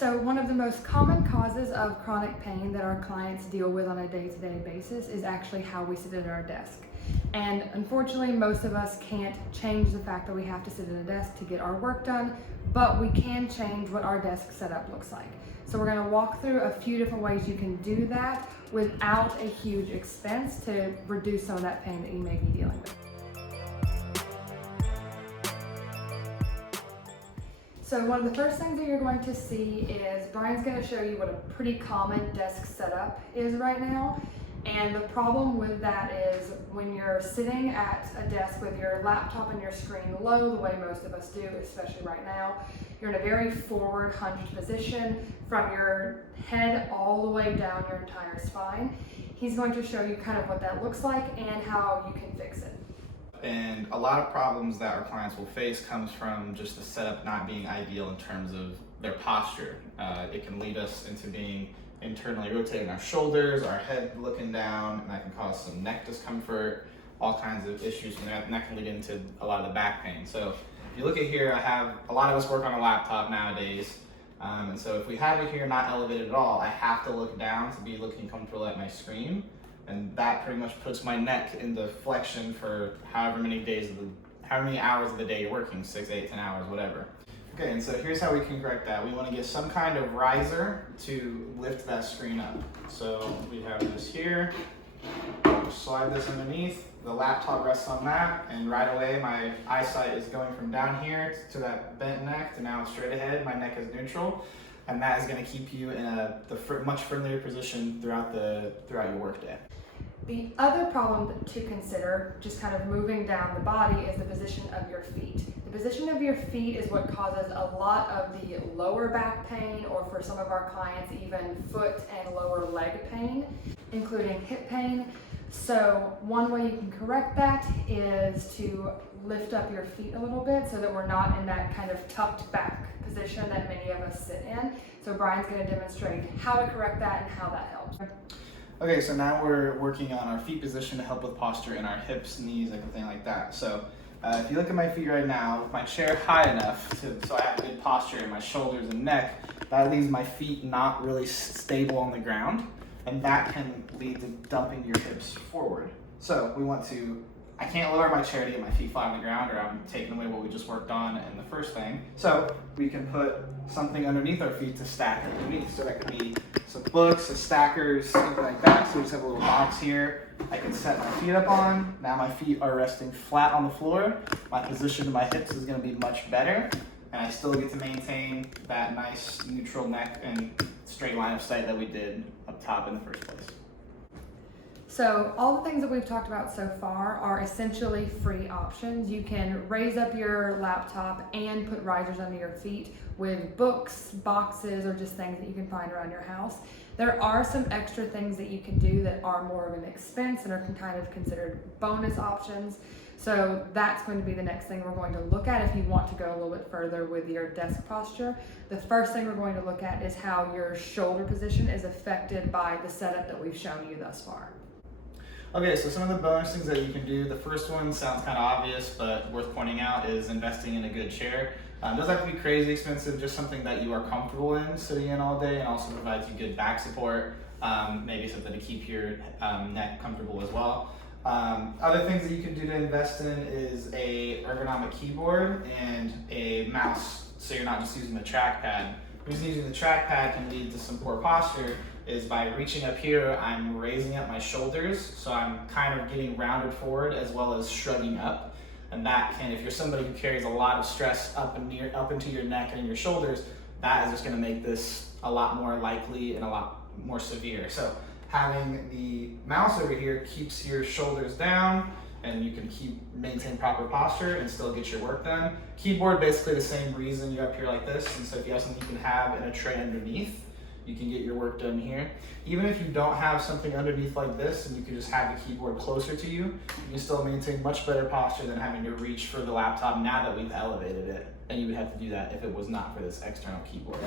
So one of the most common causes of chronic pain that our clients deal with on a day-to-day basis is actually how we sit at our desk. And unfortunately, most of us can't change the fact that we have to sit at a desk to get our work done, but we can change what our desk setup looks like. So we're going to walk through a few different ways you can do that without a huge expense to reduce some of that pain that you may be dealing with. So one of the first things that you're going to see is Brian's going to show you what a pretty common desk setup is right now. And the problem with that is when you're sitting at a desk with your laptop and your screen low, the way most of us do, especially right now, you're in a very forward hinged position from your head all the way down your entire spine. He's going to show you kind of what that looks like and how you can fix it. And a lot of problems that our clients will face comes from just the setup not being ideal in terms of their posture. It can lead us into being internally rotating our shoulders, our head looking down, and that can cause some neck discomfort, all kinds of issues from that, and that can lead into a lot of the back pain. So if you look at here, a lot of us work on a laptop nowadays, and so if we have it here not elevated at all, I have to look down to be looking comfortable at my screen. And that pretty much puts my neck into flexion for however many hours of the day you're working, 6, 8, 10 hours, whatever. Okay, and so here's how we can correct that. We want to get some kind of riser to lift that screen up. So we have this here, slide this underneath, the laptop rests on that, and right away my eyesight is going from down here to that bent neck to now straight ahead, my neck is neutral. And that is going to keep you in a much friendlier position throughout your workday. The other problem to consider, just kind of moving down the body, is the position of your feet. The position of your feet is what causes a lot of the lower back pain, or for some of our clients, even foot and lower leg pain, including hip pain. So one way you can correct that is to lift up your feet a little bit so that we're not in that kind of tucked back position that many of us sit in. So Brian's going to demonstrate how to correct that and how that helps. Okay, so now we're working on our feet position to help with posture in our hips, knees, everything like that. So if you look at my feet right now, with my chair high enough so I have a good posture in my shoulders and neck, that leaves my feet not really stable on the ground, and that can lead to dumping your hips forward. So I can't lower my chair to get my feet flat on the ground, or I'm taking away what we just worked on in the first thing. So we can put something underneath our feet to stack underneath. So that could be some books, some stackers, something like that. So we just have a little box here I can set my feet up on. Now my feet are resting flat on the floor. My position of my hips is going to be much better, and I still get to maintain that nice neutral neck and straight line of sight that we did up top in the first place. So all the things that we've talked about so far are essentially free options. You can raise up your laptop and put risers under your feet with books, boxes, or just things that you can find around your house. There are some extra things that you can do that are more of an expense and are kind of considered bonus options. So that's going to be the next thing we're going to look at if you want to go a little bit further with your desk posture. The first thing we're going to look at is how your shoulder position is affected by the setup that we've shown you thus far. Okay, so some of the bonus things that you can do, the first one sounds kind of obvious, but worth pointing out, is investing in a good chair. It doesn't have to be crazy expensive, just something that you are comfortable in sitting in all day, and also provides you good back support, maybe something to keep your neck comfortable as well. Other things that you can do to invest in is a ergonomic keyboard and a mouse, so you're not just using the trackpad. The reason using the trackpad can lead to some poor posture is by reaching up here, I'm raising up my shoulders, so I'm kind of getting rounded forward as well as shrugging up. And that can, if you're somebody who carries a lot of stress up into your neck and in your shoulders, that is just going to make this a lot more likely and a lot more severe. So having the mouse over here keeps your shoulders down, and you can maintain proper posture and still get your work done. Keyboard, basically the same reason. You're up here like this, and so if you have something you can have in a tray underneath, you can get your work done here. Even if you don't have something underneath like this, and you can just have the keyboard closer to you, you can still maintain much better posture than having to reach for the laptop now that we've elevated it. And you would have to do that if it was not for this external keyboard.